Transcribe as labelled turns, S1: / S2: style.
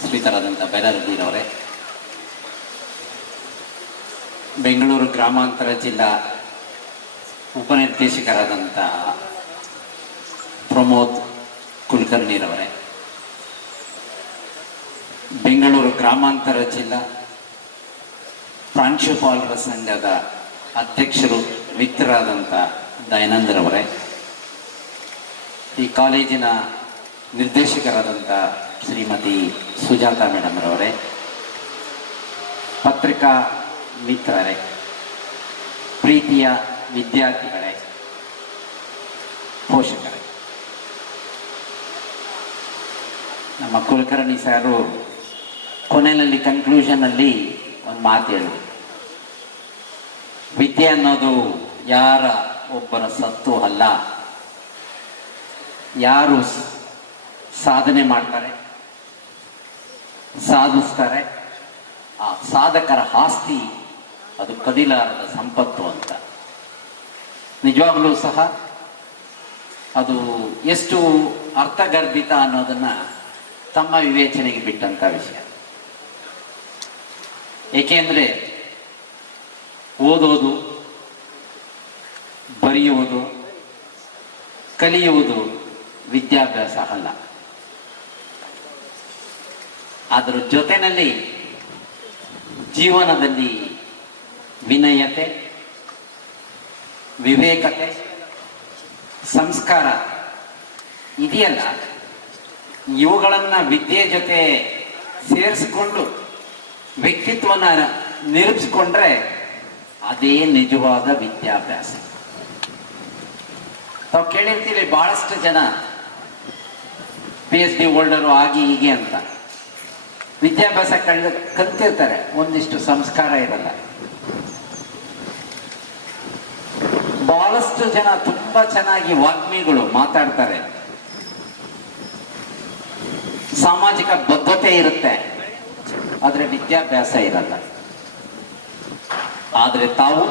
S1: ಶ್ರೀತರಾದಂಥ ಬೈರಾರದ್ದೀನವರೇ. ಬೆಂಗಳೂರು ಗ್ರಾಮಾಂತರ ಜಿಲ್ಲಾ ಉಪನಿರ್ದೇಶಕರಾದಂಥ ಪ್ರಮೋದ್ ಕುಲಕರ್ಣಿರವರೇ. ಬೆಂಗಳೂರು ಗ್ರಾಮಾಂತರ ಜಿಲ್ಲಾ ಪ್ರಾಂಶುಪಾಲರ ಸಂಘದ ಅಧ್ಯಕ್ಷರು ಮಿತ್ರರಾದಂಥ ದಯಾನಂದರವರೇ. ಈ ಕಾಲೇಜಿನ ನಿರ್ದೇಶಕರಾದಂಥ ಶ್ರೀಮತಿ ಸುಜಾತ ಮೇಡಮ್ರವರೇ ಪತ್ರಿಕಾ ಮಿತ್ರರೇ, ಪ್ರೀತಿಯ ವಿದ್ಯಾರ್ಥಿಗಳೇ, ಪೋಷಕರೇ. ನಮ್ಮ ಕುಲಕರ್ಣಿ ಸಾರು ಕೊನೆಯಲ್ಲಿ ಕನ್ಕ್ಲೂಷನಲ್ಲಿ ಒಂದು ಮಾತು ಹೇಳಿದ್ರು ವಿದ್ಯೆ ಅನ್ನೋದು ಯಾರ ಒಬ್ಬರ ಸತ್ತು ಅಲ್ಲ, ಯಾರು ಸಾಧನೆ ಮಾಡ್ತಾರೆ? ಸಾಧಿಸ್ತಾರೆ. ಆ ಸಾಧಕರ ಆಸ್ತಿ ಅದು ಕದಿಲಾರದ ಸಂಪತ್ತು ಅಂತ. ನಿಜವಾಗ್ಲೂ ಸಹ ಅದು ಎಷ್ಟು ಅರ್ಥಗರ್ಭಿತ ಅನ್ನೋದನ್ನ ತಮ್ಮ ವಿವೇಚನೆಗೆ ಬಿಟ್ಟಂತ ವಿಷಯ. ಏಕೆಂದ್ರೆ ಓದೋದು, ಬರೆಯುವುದು, ಕಲಿಯುವುದು ವಿದ್ಯಾಭ್ಯಾಸ ಅಲ್ಲ. ಅದರ ಜೊತೆಯಲ್ಲಿ ಜೀವನದಲ್ಲಿ ವಿನಯತೆ, ವಿವೇಕತೆ, ಸಂಸ್ಕಾರ ಇದೆಯಲ್ಲ. ಇವುಗಳನ್ನ ವಿದ್ಯೆ ಜೊತೆ ಸೇರಿಸಿಕೊಂಡು ವ್ಯಕ್ತಿತ್ವನ ನಿರೂಪಿಸ್ಕೊಂಡ್ರೆ ಅದೇ ನಿಜವಾದ ವಿದ್ಯಾಭ್ಯಾಸ. ತಾವು ಕೇಳಿರ್ತೀವಿ ಬಹಳಷ್ಟು ಜನ ಪಿ ಎಚ್ ಡಿ ಹೋಲ್ಡರು ಆಗಿ ಹೀಗೆ ಅಂತ. ವಿದ್ಯಾಭ್ಯಾಸ ಕಳೆದ ಕಲ್ತಿರ್ತಾರೆ, ಒಂದಿಷ್ಟು ಸಂಸ್ಕಾರ ಇರಲ್ಲ. ಬಹಳಷ್ಟು ಜನ ತುಂಬಾ ಚೆನ್ನಾಗಿ ವಾಗ್ಮಿಗಳು ಮಾತಾಡ್ತಾರೆ. ಸಾಮಾಜಿಕ ಬದ್ಧತೆ ಇರುತ್ತೆ, ಆದ್ರೆ ವಿದ್ಯಾಭ್ಯಾಸ ಇರಲ್ಲ. ಆದ್ರೆ ತಾವು